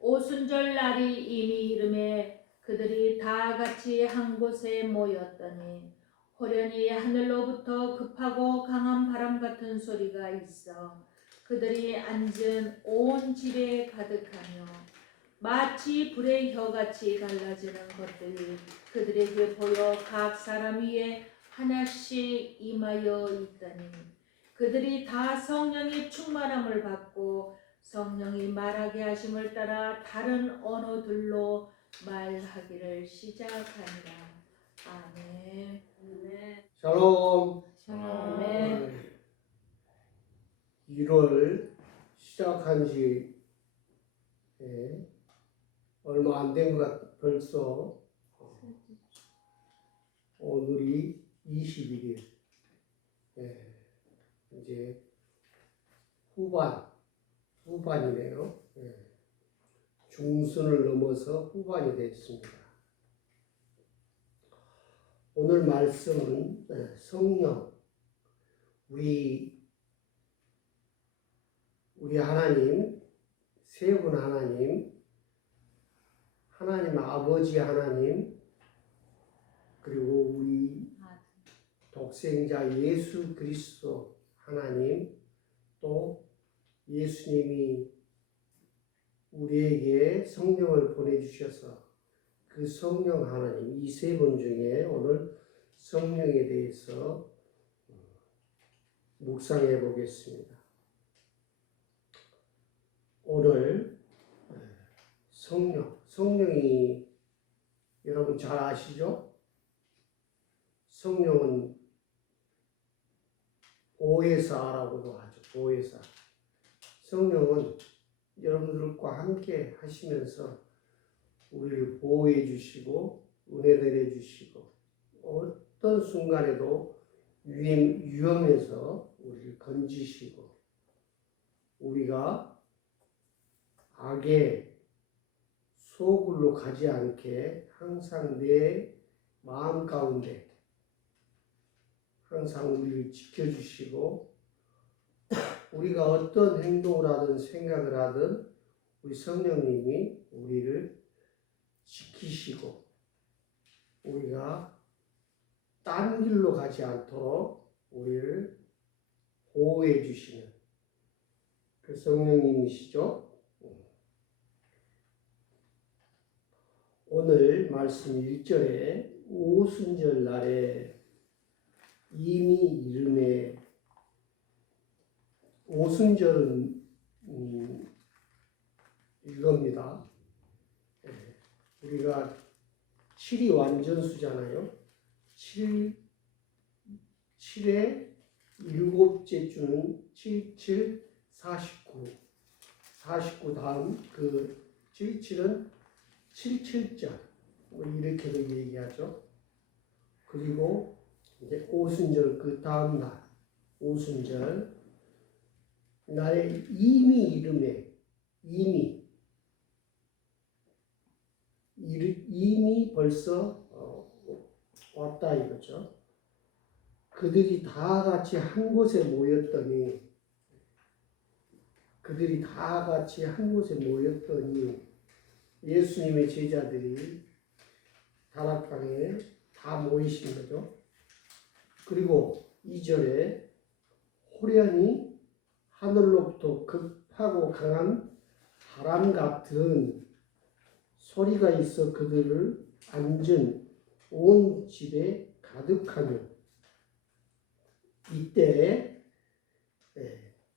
오순절 날이 이미 이름에 그들이 다 같이 한 곳에 모였더니 호련히 하늘로부터 급하고 강한 바람 같은 소리가 있어 그들이 앉은 온 집에 가득하며 마치 불의 혀같이 갈라지는 것들이 그들에게 보여 각 사람 위에 하나씩 임하여 있더니 그들이 다 성령의 충만함을 받고 성령이 말하게 하심을 따라 다른 언어들로 말하기를 시작하니라. 아멘. 샬롬. 아멘. 1월 시작한 지 얼마 안 된 것 같아. 벌써 오늘이 21일. 이제 후반이네요. 중순을 넘어서 후반이 됐습니다. 오늘 말씀은 성령, 우리 하나님, 세 분 하나님 아버지 하나님, 그리고 우리 독생자 예수 그리스도 하나님, 또 예수님이 우리에게 성령을 보내주셔서 그 성령 하나님, 이 세 분 중에 오늘 성령에 대해서 묵상해 보겠습니다. 오늘 성령이 여러분 잘 아시죠? 성령은 보혜사라고도 하죠. 보혜사. 성령은 여러분들과 함께 하시면서 우리를 보호해 주시고 은혜 내려 주시고 어떤 순간에도 위험에서 우리를 건지시고 우리가 악의 소굴로 가지 않게 항상 내 마음 가운데 항상 우리를 지켜주시고 우리가 어떤 행동을 하든 생각을 하든 우리 성령님이 우리를 지키시고 우리가 딴 길로 가지 않도록 우리를 보호해 주시는 그 성령님이시죠. 오늘 말씀 1절에 오순절 날에 이미 이름에 오순절은 이겁니다. 우리가 7이 완전수잖아요. 7의 일곱째 주는 7, 7, 49. 49 다음 그 7은 77절 이렇게도 얘기하죠. 그리고 이제 오순절 그 다음 날 오순절 나의 이미 이름에 이미 벌써 왔다 이거죠. 그들이 다 같이 한 곳에 모였더니 예수님의 제자들이 다락방에 다 모이신 거죠. 그리고 2절에 호련히 하늘로부터 급하고 강한 바람 같은 소리가 있어 그들을 앉은 온 집에 가득하며 이때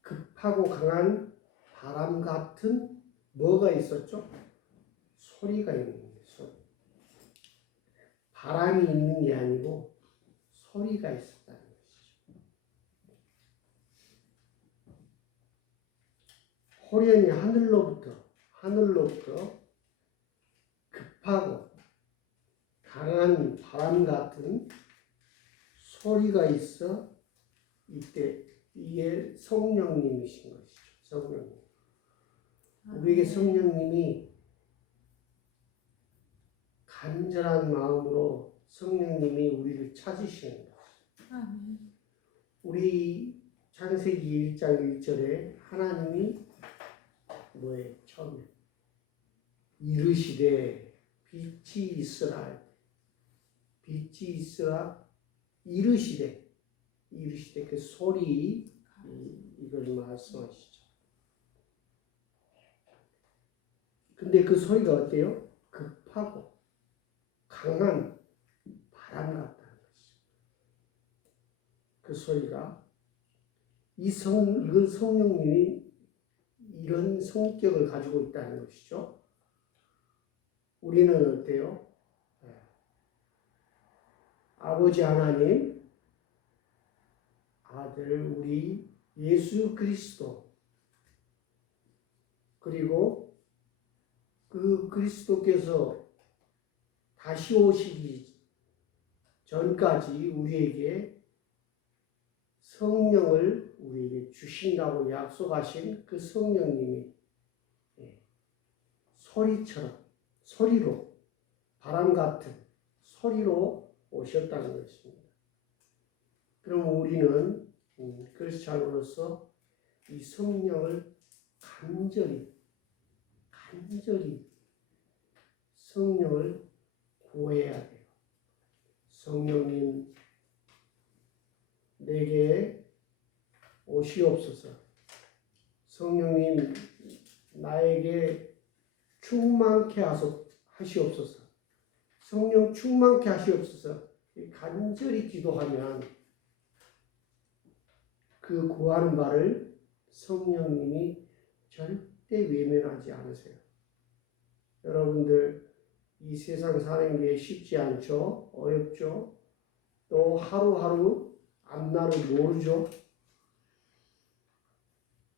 급하고 강한 바람 같은 뭐가 있었죠? 소리가 있는 거예요. 바람이 있는 게 아니고 소리가 있었다는 것이죠. 호련히 하늘로부터 급하고 강한 바람 같은 소리가 있어 이때 이게 성령님이신 것이죠. 성령님. 우리에게 성령님이 간절한 마음으로 성령님이 우리를 찾으시는 것이죠. 우리 창세기 1장 1절에 하나님이 뭐예요? 처음에 이르시되 빛이 있으라. 빛이 있으라 이르시되 그 소리 이걸 말씀하시죠. 근데 그 소리가 어때요? 급하고 강한 바람 같다는 것이죠. 그 소리가 이건 성령님이 이런 성격을 가지고 있다는 것이죠. 우리는 어때요? 아버지 하나님, 아들 우리 예수 그리스도, 그리고 그 그리스도께서 다시 오시기 전까지 우리에게 성령을 우리에게 주신다고 약속하신 그 성령님이 소리로, 바람 같은 소리로 오셨다는 것입니다. 그럼 우리는 크리스찬으로서 이 성령을 간절히 성령을 구해야 돼요. 성령님 내게 오시옵소서. 성령님 나에게 충만케 하시옵소서. 성령 충만케 하시옵소서. 간절히 기도하면 그 구하는 바를 성령님이 절대 외면하지 않으세요. 여러분들 이 세상 사는 게 쉽지 않죠. 어렵죠. 또 하루하루 앞날을 모르죠.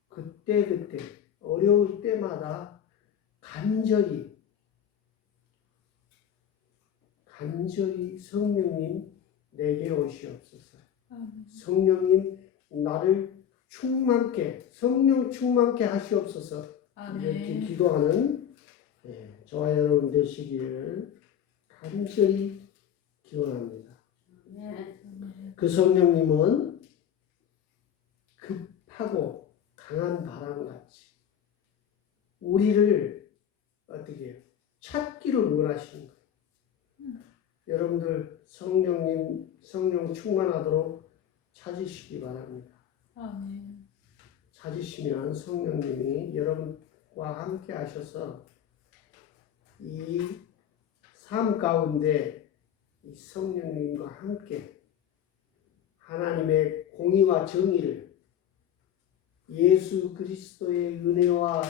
그때 어려울 때마다 간절히 성령님 내게 오시옵소서. 성령님 나를 성령 충만케 하시옵소서. 이렇게 기도하는 저와 여러분 되시기를 간절히 기원합니다. 그 성령님은 급하고 강한 바람같이 우리를 어떻게 해요? 찾기를 원하시는 거예요. 여러분들 성령 충만하도록 찾으시기 바랍니다. 아멘. 찾으시면 성령님이 여러분과 함께 하셔서 이 삶 가운데 이 성령님과 함께 하나님의 공의와 정의를, 예수 그리스도의 은혜와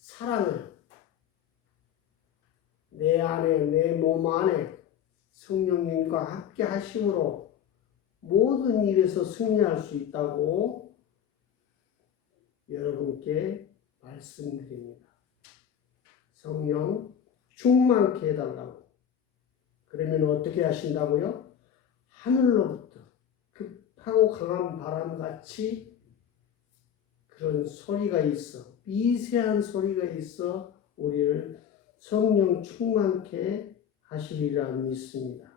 사랑을 내 안에, 내 몸 안에 성령님과 함께 하심으로 모든 일에서 승리할 수 있다고 여러분께 말씀드립니다. 성령 충만케 해달라고. 그러면 어떻게 하신다고요? 하늘로부터 급하고 강한 바람같이 그런 소리가 있어, 미세한 소리가 있어 우리를 성령 충만케 하시리라 믿습니다.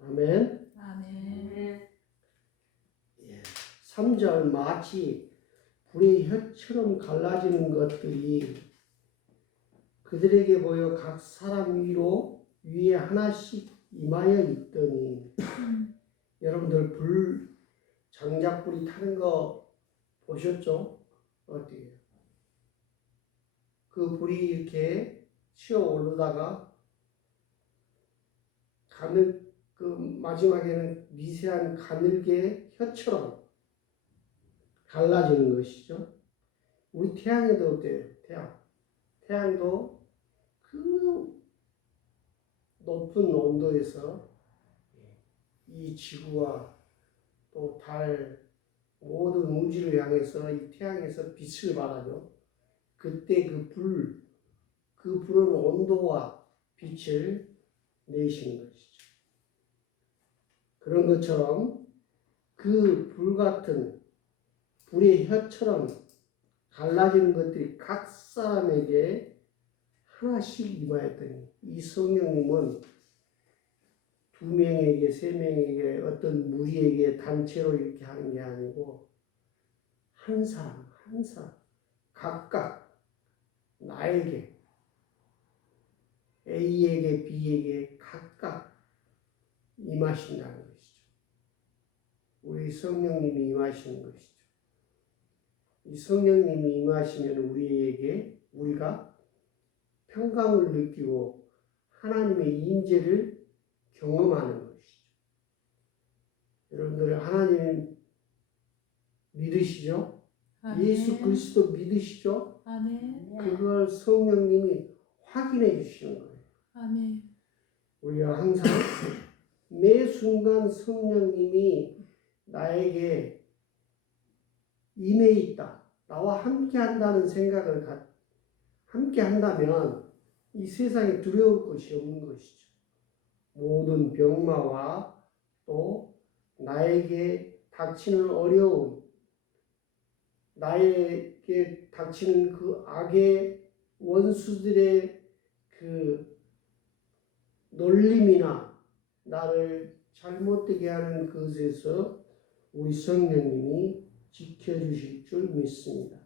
아멘. 아멘. 3절 마치 불의 혀처럼 갈라지는 것들이 그들에게 보여 각 사람 위에 하나씩 임하여 있더니 여러분들 장작불이 타는 거 보셨죠? 어떻게? 그 불이 이렇게 치어 오르다가 마지막에는 미세한 가늘게 혀처럼 갈라지는 것이죠. 우리 태양에도 어때요? 태양도 그 높은 온도에서 이 지구와 또 달, 모든 우주를 향해서 이 태양에서 빛을 받아요. 그때 그 불은 온도와 빛을 내시는 것이죠. 그런 것처럼 그 불 같은 불의 혀처럼 갈라지는 것들이 각 사람에게 하나씩 임하였더니 이 성령님은 2명에게 3명에게 어떤 무리에게 단체로 이렇게 하는 게 아니고 한 사람 각각 나에게 임하신다는 것이죠. 우리 성령님이 임하시는 것이죠. 이 성령님이 임하시면 우리가 평강을 느끼고 하나님의 임재를 경험하는 것이죠. 여러분들 하나님 믿으시죠? 아멘. 예수 그리스도 믿으시죠? 아멘. 그걸 성령님이 확인해 주시는 거예요. 아멘. 우리가 항상 매 순간 성령님이 나에게 임해 있다. 나와 함께 한다는 생각을 함께 한다면 이 세상에 두려울 것이 없는 것이죠. 모든 병마와 또 나에게 닥치는 어려움, 나에게 닥치는 그 악의 원수들의 그 놀림이나 나를 잘못되게 하는 것에서 우리 성령님이 지켜주실 줄 믿습니다.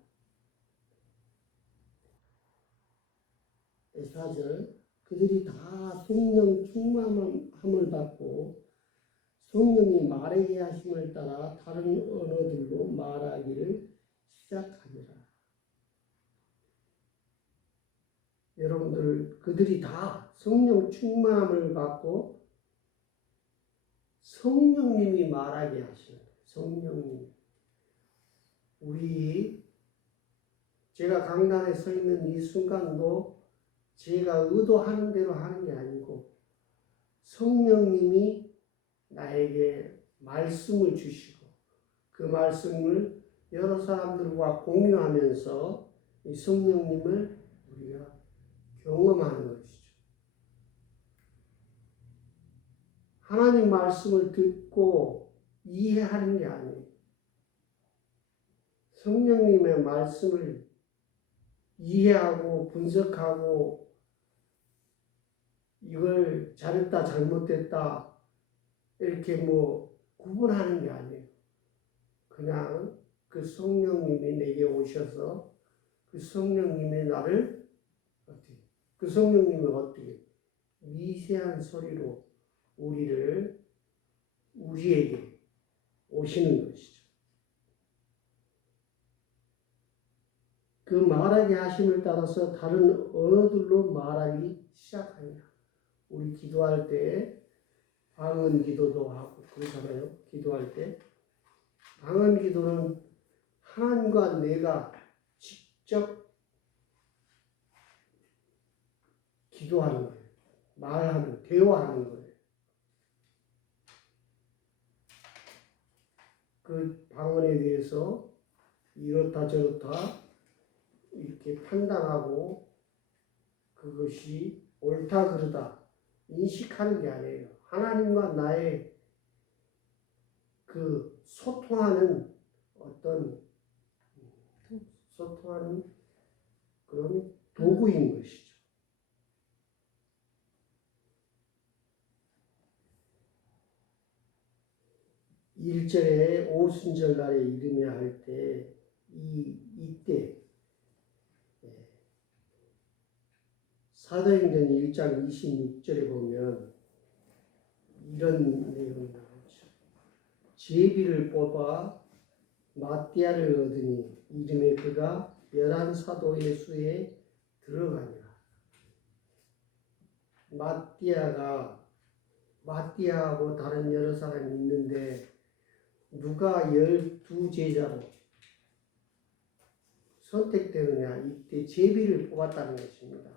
4절 그들이 다 성령 충만함을 받고 성령이 말하게 하심을 따라 다른 언어들로 말하기를 시작하니라. 여러분들 그들이 다 성령 충만함을 받고 성령님이 말하게 하시는 거예요. 성령님. 제가 강단에 서 있는 이 순간도 제가 의도하는 대로 하는 게 아니고 성령님이 나에게 말씀을 주시고 그 말씀을 여러 사람들과 공유하면서 이 성령님을 우리가 경험하는 것이죠. 하나님 말씀을 듣고 이해하는 게 아니에요. 성령님의 말씀을 이해하고 분석하고 이걸 잘했다 잘못됐다 이렇게 구분하는 게 아니에요. 그냥 그 성령님이 내게 오셔서 그 성령님이 그 성령님이 어떻게 미세한 소리로 우리에게 오시는 것이죠. 그 말하게 하심을 따라서 다른 언어들로 말하기 시작합니다. 우리 기도할 때 방언 기도도 하고 그러잖아요. 기도할 때 방언 기도는 하나님과 내가 직접 기도하는 거예요. 대화하는 거예요. 그 방언에 대해서 이렇다 저렇다 이렇게 판단하고 그것이 옳다 그르다 인식하는 게 아니에요. 하나님과 나의 그 소통하는 그런 도구인 것이죠. 1절에 오순절날에 이름해야 할 때 이때 사도행전 1장 26절에 보면 이런 내용이 나오죠. 제비를 뽑아 마띠아를 얻으니 이름에 그가 11사도의 수에 들어가니라. 마띠아하고 다른 여러 사람이 있는데 누가 12제자로 선택되느냐, 이때 제비를 뽑았다는 것입니다.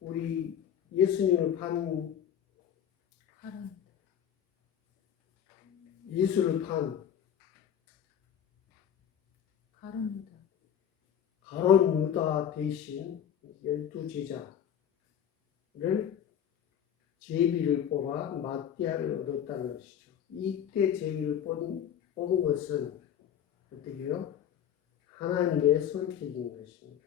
우리 예수님을 예수를 판 가룟 유다 대신 12제자를 제비를 뽑아 마띠아를 얻었다는 것이죠. 이때 제비를 뽑은 것은 어떻게 해요? 하나님의 선택인 것입니다.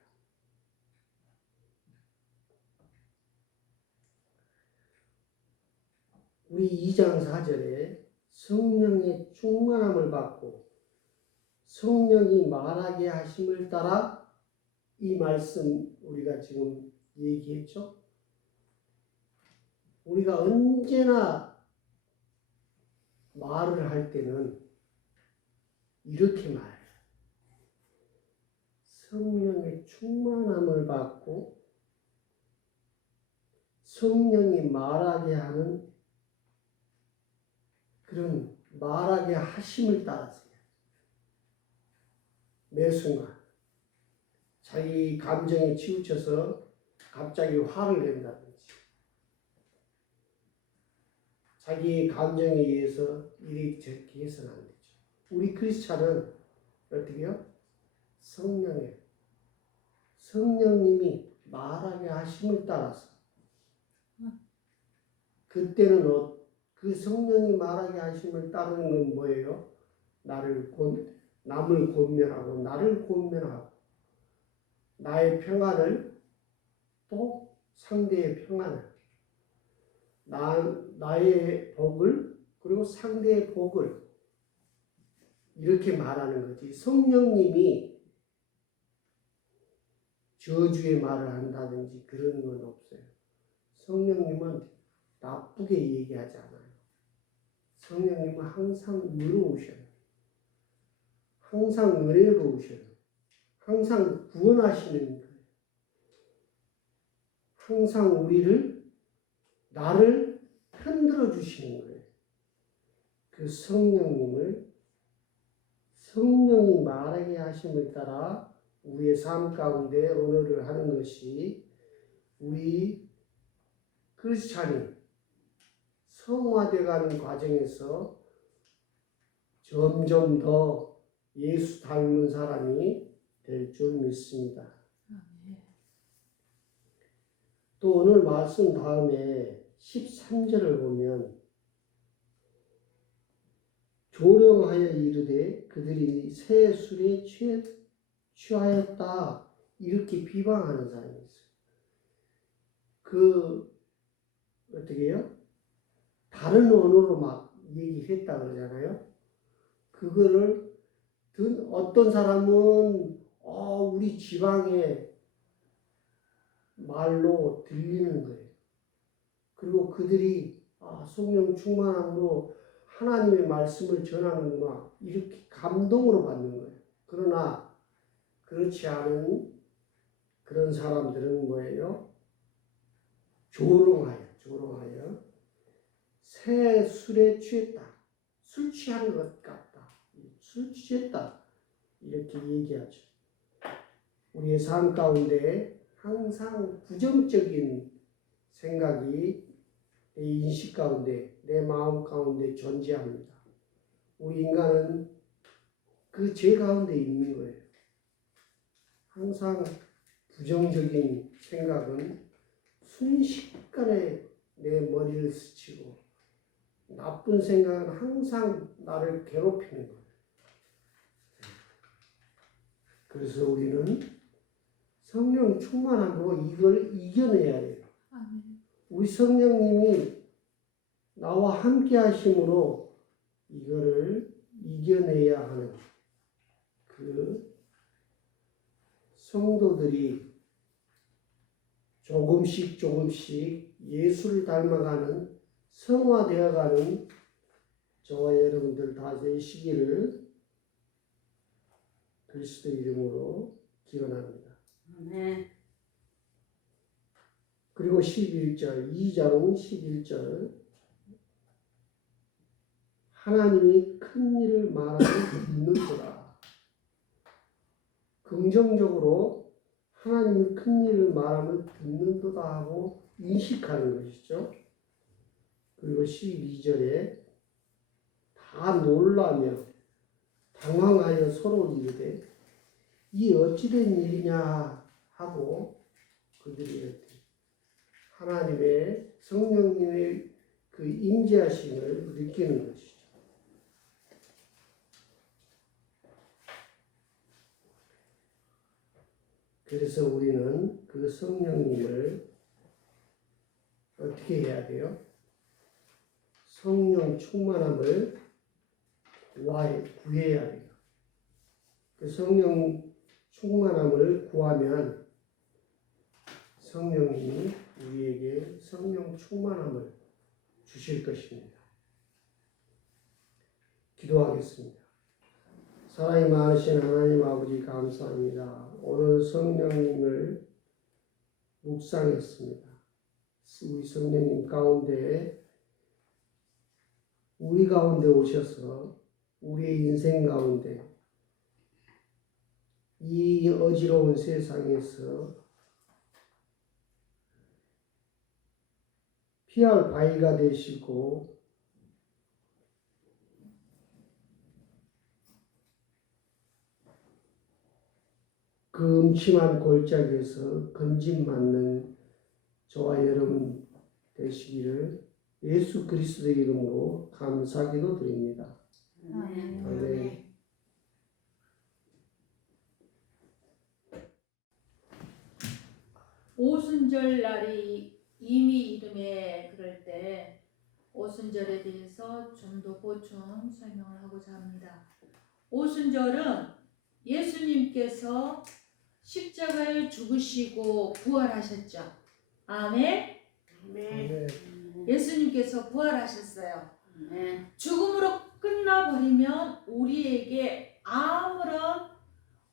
우리 2장 4절에 성령의 충만함을 받고 성령이 말하게 하심을 따라 이 말씀 우리가 지금 얘기했죠? 우리가 언제나 말을 할 때는 이렇게 말해요. 성령의 충만함을 받고 성령이 말하게 하는 그런 말하게 하심을 따라서 매 순간 자기 감정에 치우쳐서 갑자기 화를 낸다든지 자기 감정에 의해서 이렇게 해서는 안 되죠. 우리 크리스찬은 어떻게 해요? 성령님이 말하게 하심을 따라서 그때는 그 성령이 말하게 하심을 따르는 건 뭐예요? 남을 권면하고 나를 권면하고 나의 평안을 또 상대의 평안을 나의 복을 그리고 상대의 복을 이렇게 말하는 거지. 성령님이 저주의 말을 한다든지 그런 건 없어요. 성령님은 나쁘게 얘기하지 않아요. 성령님은 항상 의로우셔요. 항상 은혜로우셔요. 항상 구원하시는 거예요. 항상 나를 흔들어 주시는 거예요. 그 성령이 말하게 하심을 따라 우리의 삶 가운데 언어를 하는 것이 우리 크리스찬이 성화되어가는 과정에서 점점 더 예수 닮은 사람이 될 줄 믿습니다. 또 오늘 말씀 다음에 13절을 보면 조령하여 이르되 그들이 새 술에 취하였다 이렇게 비방하는 사람이 있어요. 어떻게 해요? 다른 언어로 막 얘기했다 그러잖아요. 그거를 든 어떤 사람은 우리 지방의 말로 들리는 거예요. 그리고 그들이 성령 충만함으로 하나님의 말씀을 전하는구나 이렇게 감동으로 받는 거예요. 그러나 그렇지 않은 그런 사람들은 뭐예요? 조롱하여 새 술에 취했다. 술 취한 것 같다. 술 취했다. 이렇게 얘기하죠. 우리의 삶 가운데 항상 부정적인 생각이 내 인식 가운데, 내 마음 가운데 존재합니다. 우리 인간은 그 죄 가운데 있는 거예요. 항상 부정적인 생각은 순식간에 내 머리를 스치고 나쁜 생각은 항상 나를 괴롭히는 거예요. 그래서 우리는 성령 충만함으로 이걸 이겨내야 돼요. 우리 성령님이 나와 함께 하심으로 이거를 이겨내야 하는 그 성도들이 조금씩 예수를 닮아가는 성화되어가는 저와 여러분들 다 되시기를 그리스도 이름으로 기원합니다. 네. 그리고 11절, 2장 11절 하나님이 큰 일을 말하는 듣는도다. 긍정적으로 하나님이 큰 일을 말하면 듣는도다 하고 인식하는 것이죠. 그리고 12절에 다 놀라며 당황하여 서로 이르되 이 어찌된 일이냐 하고 그들이 하나님의 성령님의 그 임재하심을 느끼는 것이죠. 그래서 우리는 그 성령님을 어떻게 해야 돼요? 성령 충만함을 구해야 돼요. 그 성령 충만함을 구하면 성령님이 우리에게 성령 충만함을 주실 것입니다. 기도하겠습니다. 사랑이 많으신 하나님 아버지 감사합니다. 오늘 성령님을 묵상했습니다. 우리 성령님 가운데 우리 가운데 오셔서 우리의 인생 가운데 이 어지러운 세상에서 피할 바위가 되시고 그 음침한 골짜기에서 건짐받는 저와 여러분 되시기를 예수 그리스도의 이름으로 감사기도 드립니다. 아멘. 오순절 날이 이미 이름에 그럴 때 오순절에 대해서 좀 더 보충 설명을 하고자 합니다. 오순절은 예수님께서 십자가에 죽으시고 부활하셨죠. 아멘. 아멘. 예수님께서 부활하셨어요. 죽음으로 끝나버리면 우리에게 아무런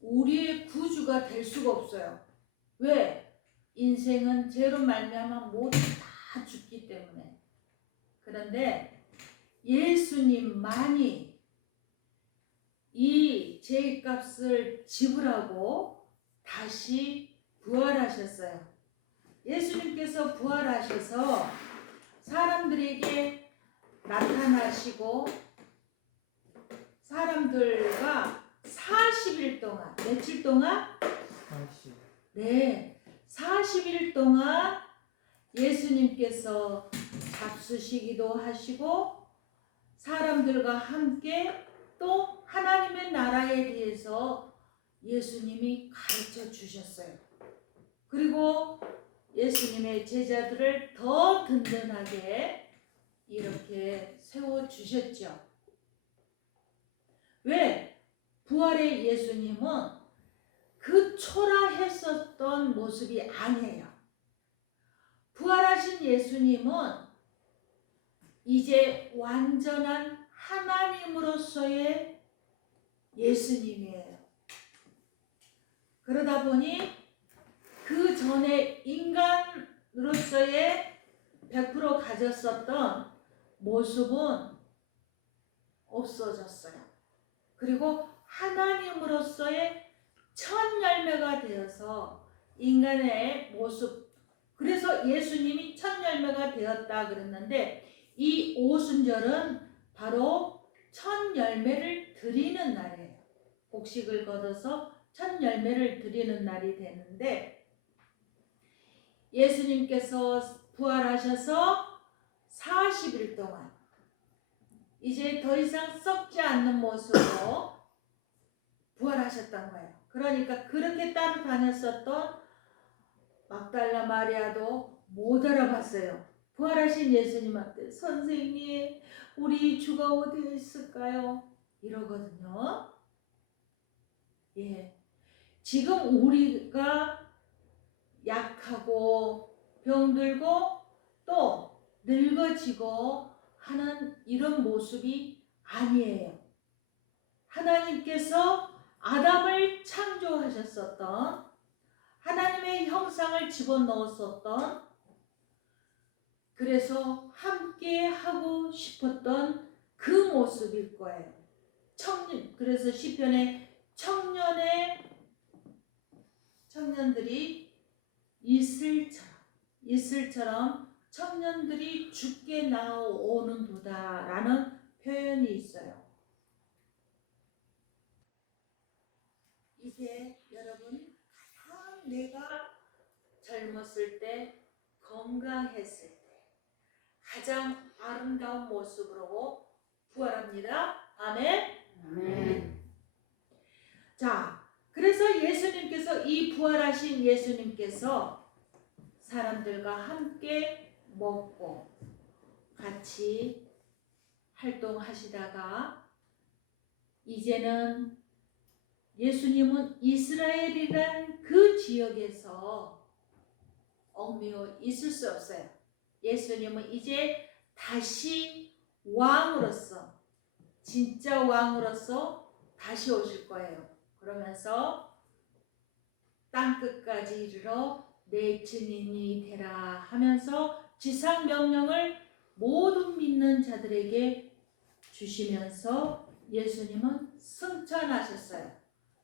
우리의 구주가 될 수가 없어요. 왜? 인생은 죄로 말미암아 모두 다 죽기 때문에. 그런데 예수님만이 이 죄값을 지불하고 다시 부활하셨어요. 예수님께서 부활하셔서 사람들에게 나타나시고 사람들과 40일 동안, 며칠 동안? 40. 네, 40일 동안 예수님께서 잡수시기도 하시고 사람들과 함께 또 하나님의 나라에 대해서 예수님이 가르쳐 주셨어요. 그리고 예수님의 제자들을 더 든든하게 이렇게 세워주셨죠. 왜? 부활의 예수님은 그 초라했었던 모습이 아니에요. 부활하신 예수님은 이제 완전한 하나님으로서의 예수님이에요. 그러다 보니 그 전에 인간으로서의 100% 가졌었던 모습은 없어졌어요. 그리고 하나님으로서의 첫 열매가 되어서 인간의 모습, 그래서 예수님이 첫 열매가 되었다 그랬는데 이 오순절은 바로 첫 열매를 드리는 날이에요. 곡식을 걷어서 첫 열매를 드리는 날이 되는데 예수님께서 부활하셔서 40일 동안 이제 더 이상 썩지 않는 모습으로 부활하셨던 거예요. 그러니까 그렇게 따라다녔었던 막달라 마리아도 못 알아봤어요. 부활하신 예수님한테 선생님 우리 주가 어디에 있을까요? 이러거든요. 예, 지금 우리가 약하고 병들고 또 늙어지고 하는 이런 모습이 아니에요. 하나님께서 아담을 창조하셨었던 하나님의 형상을 집어넣었었던 그래서 함께 하고 싶었던 그 모습일 거예요. 그래서 시편에 청년들이 이슬처럼 청년들이 죽게 나오는도다 라는 표현이 있어요. 이게 여러분 가장 내가 젊었을 때 건강했을 때 가장 아름다운 모습으로 부활합니다. 아멘. 아멘. 자, 그래서 예수님께서 이 부활하신 예수님께서 사람들과 함께 먹고 같이 활동하시다가 이제는 예수님은 이스라엘이란 그 지역에서 얽매여 있을 수 없어요. 예수님은 이제 다시 왕으로서 진짜 왕으로서 다시 오실 거예요. 그러면서 땅 끝까지 이르러 내 증인이 되라 하면서 지상 명령을 모든 믿는 자들에게 주시면서 예수님은 승천하셨어요.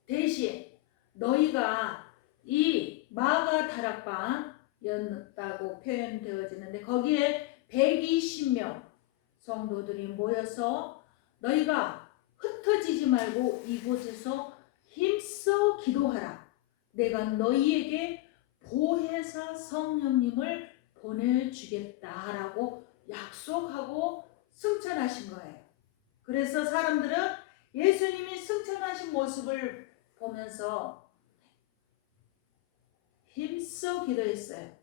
대신 너희가 이 마가 다락방이었다고 표현되어지는데 거기에 120명 성도들이 모여서 너희가 흩어지지 말고 이곳에서 힘써 기도하라. 내가 너희에게 보혜사 성령님을 보내주겠다라고 약속하고 승천하신 거예요. 그래서 사람들은 예수님이 승천하신 모습을 보면서 힘써 기도했어요.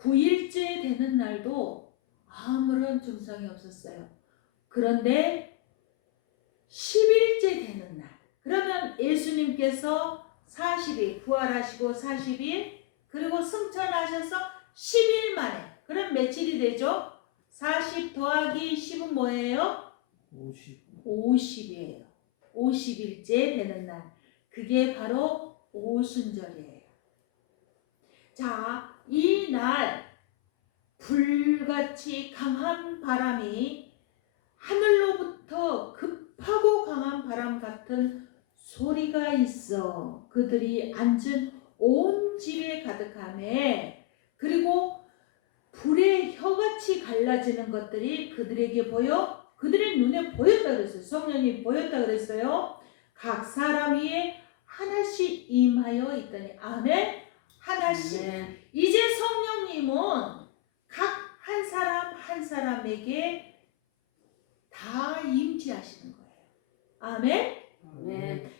9일째 되는 날도 아무런 증상이 없었어요. 그런데 10일째 되는 날, 그러면 예수님께서 40일 부활하시고 40일 그리고 승천하셔서 10일 만에, 그럼 며칠이 되죠? 40 더하기 10은 뭐예요? 50이에요. 50일째 되는 날, 그게 바로 오순절이에요. 자, 이 날 불같이 강한 바람이 하늘로부터 급하고 강한 바람 같은 소리가 있어 그들이 앉은 온 집에 가득하매, 그리고 불의 혀같이 갈라지는 것들이 그들에게 보여 그들의 눈에 보였다 그랬어요. 성령이 보였다 그랬어요. 각 사람 위에 하나씩 임하여 있더니, 아멘. 하나씩. 이제 성령님은 각 한 사람 한 사람에게 다 임재하시는 거예요. 아멘. 아멘.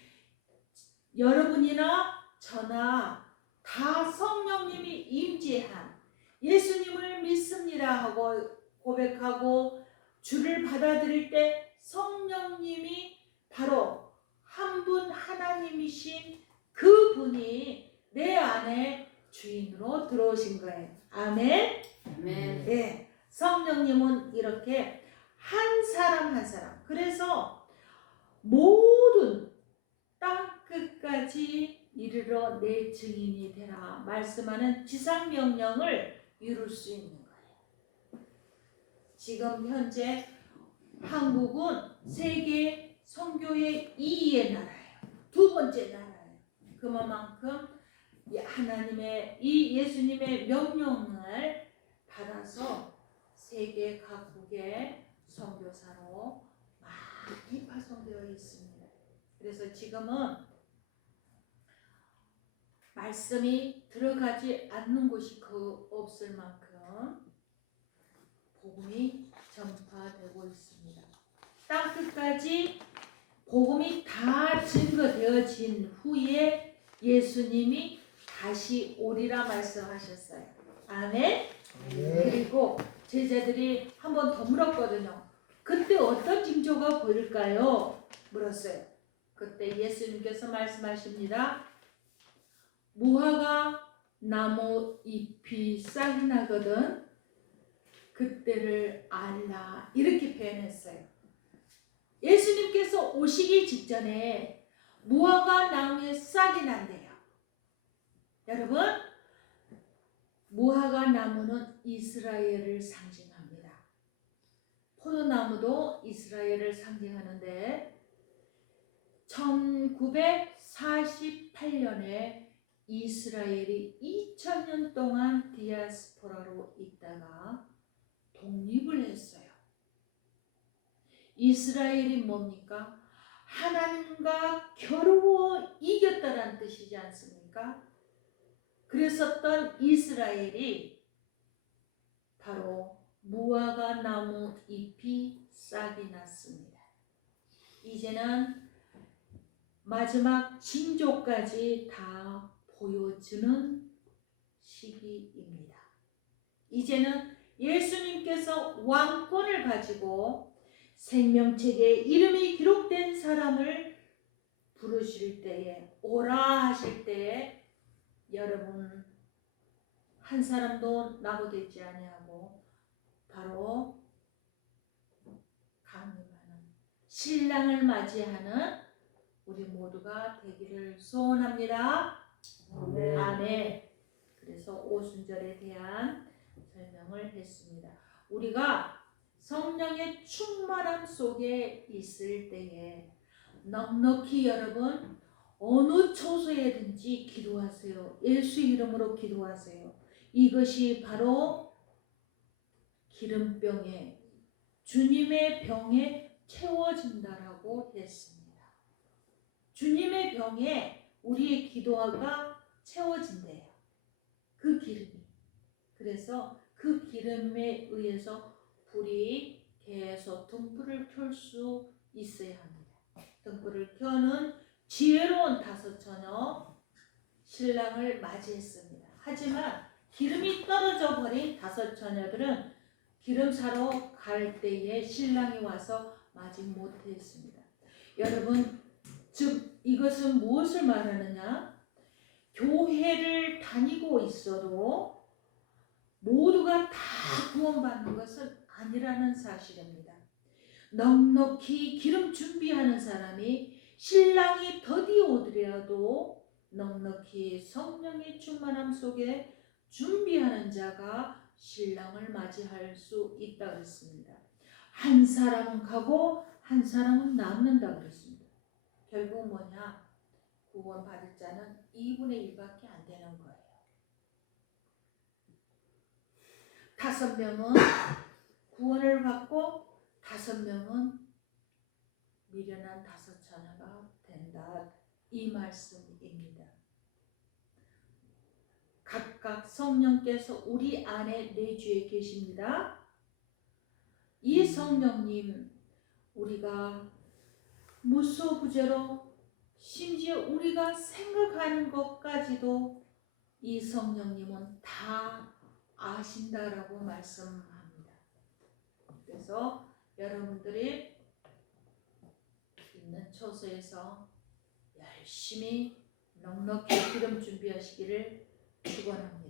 여러분이나 저나 다 성령님이 임재한, 예수님을 믿습니다 하고 고백하고 주를 받아들일 때 성령님이 바로 한 분 하나님이신 그분이 내 안에 주인으로 들어오신 거예요. 아멘. 아멘. 네, 성령님은 이렇게 한 사람 한 사람, 그래서 모든 땅 끝까지 이르러 내 증인이 되라 말씀하는 지상 명령을 이룰 수 있는 거예요. 지금 현재 한국은 세계 선교의 2위의 나라예요. 두 번째 나라예요. 그만큼 하나님의 이 예수님의 명령을 받아서 세계 각국의 선교사로 많이 파송되어 있습니다. 그래서 지금은 말씀이 들어가지 않는 곳이 없을 만큼 복음이 전파되고 있습니다. 땅 끝까지 복음이 다 증거되어진 후에 예수님이 다시 오리라 말씀하셨어요. 아멘. 그리고 제자들이 한 번 더 물었거든요. 그때 어떤 징조가 보일까요? 물었어요. 그때 예수님께서 말씀하십니다. 무화과 나무 잎이 싹이 나거든 그때를 알라, 이렇게 표현했어요. 예수님께서 오시기 직전에 무화과 나무에 싹이 난대요. 여러분, 무화과 나무는 이스라엘을 상징합니다. 포도나무도 이스라엘을 상징하는데 1948년에 이스라엘이 2000년 동안 디아스포라로 있다가 독립을 했어요. 이스라엘이 뭡니까? 하나님과 겨루어 이겼다라는 뜻이지 않습니까? 그랬었던 이스라엘이 바로 무화과 나무 잎이 싹이 났습니다. 이제는 마지막 징조까지 다 보여주는 시기입니다. 이제는 예수님께서 왕권을 가지고 생명책에 이름이 기록된 사람을 부르실 때에, 오라 하실 때에 여러분 한 사람도 낙오되지 아니하고 바로 강림하는 신랑을 맞이하는 우리 모두가 되기를 소원합니다. 아멘. 그래서 오순절에 대한 설명을 했습니다. 우리가 성령의 충만함 속에 있을 때에 넉넉히 여러분 어느 처소에든지 기도하세요. 예수 이름으로 기도하세요. 이것이 바로 기름병에 주님의 병에 채워진다라고 했습니다. 주님의 병에 우리의 기도가 채워진대요. 그 기름이. 그래서 그 기름에 의해서 불이 계속 등불을 켤 수 있어야 합니다. 등불을 켜는 지혜로운 다섯 처녀 신랑을 맞이했습니다. 하지만 기름이 떨어져 버린 다섯 처녀들은 기름 사러 갈 때에 신랑이 와서 맞이 못했습니다. 여러분, 즉 이것은 무엇을 말하느냐? 교회를 다니고 있어도 모두가 다 구원받는 것은 아니라는 사실입니다. 넉넉히 기름 준비하는 사람이 신랑이 더디 오더라도 넉넉히 성령의 충만함 속에 준비하는 자가 신랑을 맞이할 수 있다 그랬습니다. 한 사람은 가고 한 사람은 남는다 그랬습니다. 결국 뭐냐? 구원 받을 자는 2분의 1밖에 안 되는 거예요. 5명은 구원을 받고 5명은 미련한 다섯 처녀가 된다. 이 말씀입니다. 각각 성령께서 우리 안에 내주에 계십니다. 이 성령님 우리가 무소부재로 심지어 우리가 생각하는 것까지도 이 성령님은 다 아신다라고 말씀합니다. 그래서 여러분들이 있는 처소에서 열심히 넉넉히 기름 준비하시기를 축원합니다.